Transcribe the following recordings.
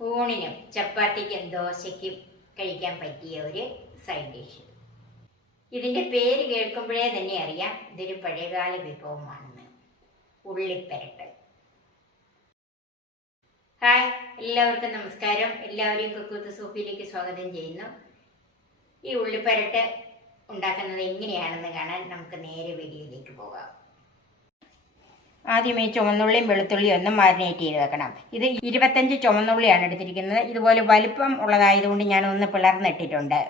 ഊണിനും ചപ്പാത്തിക്കും ദോശയ്ക്കും കഴിക്കാൻ പറ്റിയ ഒരു സൈഡ് ഡിഷ് ഇതിന്റെ പേര് കേൾക്കുമ്പോഴേ തന്നെ അറിയാം ഇതൊരു പഴയകാല വിഭവമാണെന്ന്. ഉള്ളിപ്പരട്ട് ഹായ് എല്ലാവർക്കും നമസ്കാരം. എല്ലാവരെയും കുക്കൂത്ത് സൂപ്പിലേക്ക് സ്വാഗതം ചെയ്യുന്നു. ഈ ഉള്ളിപ്പരട്ട് ഉണ്ടാക്കുന്നത് എങ്ങനെയാണെന്ന് കാണാൻ നമുക്ക് നേരെ വീഡിയോയിലേക്ക് പോകാം. ആദ്യം ഈ ചുവന്നുള്ളിയും വെളുത്തുള്ളിയും ഒന്ന് മാരിനേറ്റ് ചെയ്ത് വെക്കണം. ഇത് ഇരുപത്തഞ്ച് ചുവന്നുള്ളിയാണ് എടുത്തിരിക്കുന്നത്. ഇതുപോലെ വലിപ്പം ഉള്ളതായതുകൊണ്ട് ഞാൻ ഒന്ന് പിളർന്നിട്ടിട്ടുണ്ട്.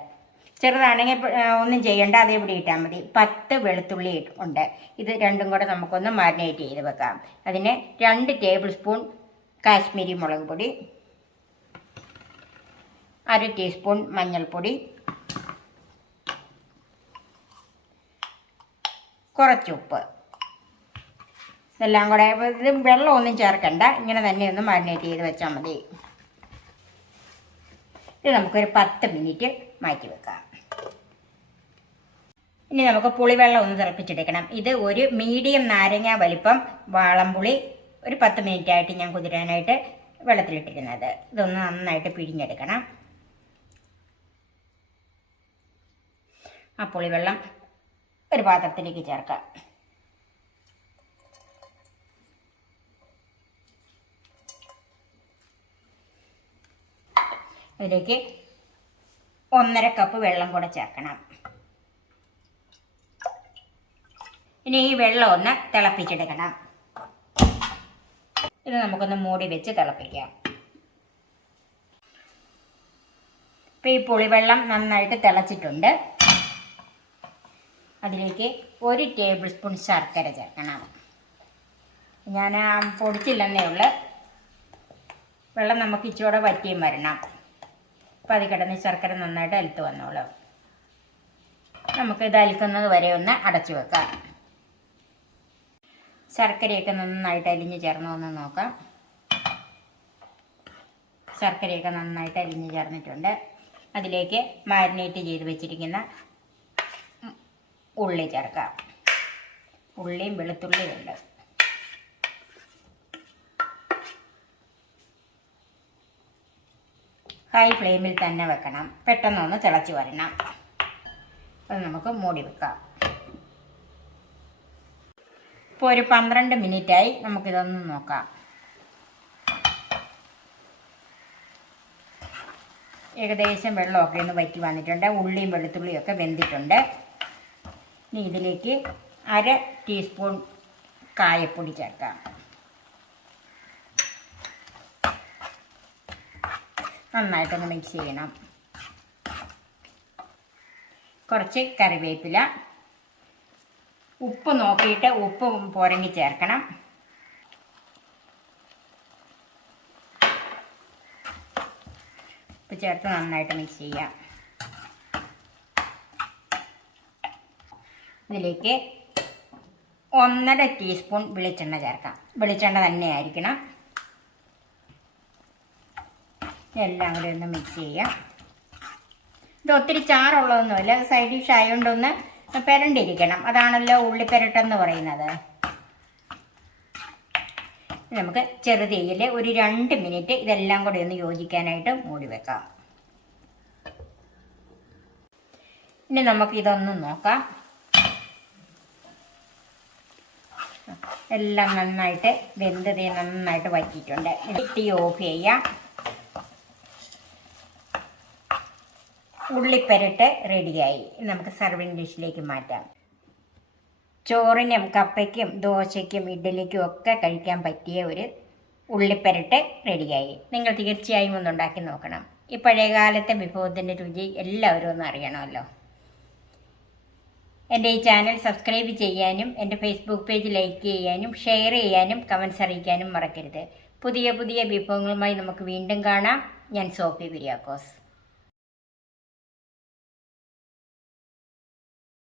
ചെറുതാണെങ്കിൽ ഒന്നും ചെയ്യണ്ട അതേപടി ഇട്ടാൽ മതി. പത്ത് വെളുത്തുള്ളി ഉണ്ട്. ഇത് രണ്ടും കൂടെ നമുക്കൊന്ന് മാരിനേറ്റ് ചെയ്ത് വെക്കാം. അതിന് രണ്ട് ടേബിൾ സ്പൂൺ കാശ്മീരി മുളക് പൊടി അര ടീസ്പൂൺ മഞ്ഞൾപ്പൊടി കുറച്ച് ഉപ്പ് ഇതെല്ലാം കൂടെ. ഇത് വെള്ളമൊന്നും ചേർക്കണ്ട. ഇങ്ങനെ തന്നെ ഒന്ന് മാരിനേറ്റ് ചെയ്ത് വെച്ചാൽ മതി. ഇത് നമുക്കൊരു പത്ത് മിനിറ്റ് മാറ്റി വെക്കാം. ഇനി നമുക്ക് പുളിവെള്ളം ഒന്ന് തിളപ്പിച്ചെടുക്കണം. ഇത് ഒരു മീഡിയം നാരങ്ങ വലിപ്പം വാളംപുളി ഒരു പത്ത് മിനിറ്റ് ആയിട്ട് ഞാൻ കുതിരാനായിട്ട് വെള്ളത്തിലിട്ടിരുന്നത്. ഇതൊന്ന് നന്നായിട്ട് പിഴിഞ്ഞെടുക്കണം. ആ പുളിവെള്ളം ഒരു പാത്രത്തിലേക്ക് ചേർക്കാം. അതിലേക്ക് ഒന്നര കപ്പ് വെള്ളം കൂടെ ചേർക്കണം. ഇനി ഈ വെള്ളം ഒന്ന് തിളപ്പിച്ചെടുക്കണം. ഇത് നമുക്കൊന്ന് മൂടി വെച്ച് തിളപ്പിക്കാം. ഇപ്പം ഈ പുളിവെള്ളം നന്നായിട്ട് തിളച്ചിട്ടുണ്ട്. അതിലേക്ക് ഒരു ടേബിൾ സ്പൂൺ ശർക്കര ചേർക്കണം. ഞാൻ പൊടിച്ചില്ലെന്നേ ഉള്ളു. വെള്ളം നമുക്ക് ഇച്ചിരി വറ്റിയും വരണം. അപ്പം അത് കിടന്ന് ശർക്കര നന്നായിട്ട് അലുത്ത് വന്നോളും. നമുക്ക് ഇത് അലിക്കുന്നത് വരെ ഒന്ന് അടച്ചു വെക്കാം. ശർക്കരയൊക്കെ നന്നായിട്ട് അലിഞ്ഞ് ചേർന്നോ എന്ന് നോക്കാം. ശർക്കരയൊക്കെ നന്നായിട്ട് അലിഞ്ഞ് ചേർന്നിട്ടുണ്ട്. അതിലേക്ക് മാരിനേറ്റ് ചെയ്ത് വെച്ചിരിക്കുന്ന ഉള്ളി ചേർക്കാം. ഉള്ളിയും വെളുത്തുള്ളിയും ഉണ്ട്. ഹൈ ഫ്ലെയിമിൽ തന്നെ വെക്കണം. പെട്ടെന്നൊന്ന് തിളച്ച് വരണം. അത് നമുക്ക് മൂടി വെക്കാം. ഇപ്പോൾ ഒരു പന്ത്രണ്ട് മിനിറ്റായി നമുക്കിതൊന്ന് നോക്കാം. ഏകദേശം വെള്ളമൊക്കെ ഒന്ന് വറ്റി വന്നിട്ടുണ്ട്. ഉള്ളിയും വെളുത്തുള്ളിയും ഒക്കെ വെന്തിട്ടുണ്ട്. ഇനി ഇതിലേക്ക് അര ടീസ്പൂൺ കായപ്പൊടി ചേർക്കാം. നന്നായിട്ടൊന്ന് മിക്സ് ചെയ്യണം. കുറച്ച് കറിവേപ്പില. ഉപ്പ് നോക്കിയിട്ട് ഉപ്പ് പോരങ്ങി ചേർക്കണം. ഉപ്പ് ചേർത്ത് നന്നായിട്ട് മിക്സ് ചെയ്യാം. ഇതിലേക്ക് ഒന്നര ടീസ്പൂൺ വെളിച്ചെണ്ണ ചേർക്കാം. വെളിച്ചെണ്ണ തന്നെ ആയിരിക്കണം എല്ലാം കൂടി ഒന്ന് മിക്സ് ചെയ്യാം. ഇത് ഒത്തിരി ചാറുള്ളതൊന്നുമില്ല സൈഡ് ഡിഷ് ആയതുകൊണ്ടൊന്ന് പെരണ്ടിരിക്കണം. അതാണല്ലോ ഉള്ളിപ്പെരട്ടെന്ന് പറയുന്നത്. നമുക്ക് ചെറുതീയിൽ ഒരു രണ്ട് മിനിറ്റ് ഇതെല്ലാം കൂടി ഒന്ന് യോജിക്കാനായിട്ട് മൂടി വെക്കാം. ഇനി നമുക്ക് ഇതൊന്ന് നോക്കാം. എല്ലാം നന്നായിട്ട് വെന്ത് തീ നന്നായിട്ട് വറ്റിയിട്ടുണ്ട്. തീ ഓഫ് ചെയ്യാം. ഉള്ളിപ്പരട്ട് റെഡിയായി. നമുക്ക് സർവിങ് ഡിഷിലേക്ക് മാറ്റാം. ചോറിനും കപ്പയ്ക്കും ദോശയ്ക്കും ഇഡ്ഡലിക്കും ഒക്കെ കഴിക്കാൻ പറ്റിയ ഒരു ഉള്ളിപ്പരട്ട് റെഡിയായി. നിങ്ങൾ തീർച്ചയായും ഒന്ന് ഉണ്ടാക്കി നോക്കണം. ഈ പഴയകാലത്തെ വിഭവത്തിന്റെ രുചി എല്ലാവരും ഒന്ന് അറിയണമല്ലോ. എന്റെ ഈ ചാനൽ സബ്സ്ക്രൈബ് ചെയ്യാനും എന്റെ ഫേസ്ബുക്ക് പേജ് ലൈക്ക് ചെയ്യാനും ഷെയർ ചെയ്യാനും കമൻസ് അറിയിക്കാനും മറക്കരുത്. പുതിയ പുതിയ വിഭവങ്ങളുമായി നമുക്ക് വീണ്ടും കാണാം. ഞാൻ സോഫി കുര്യാക്കോസ്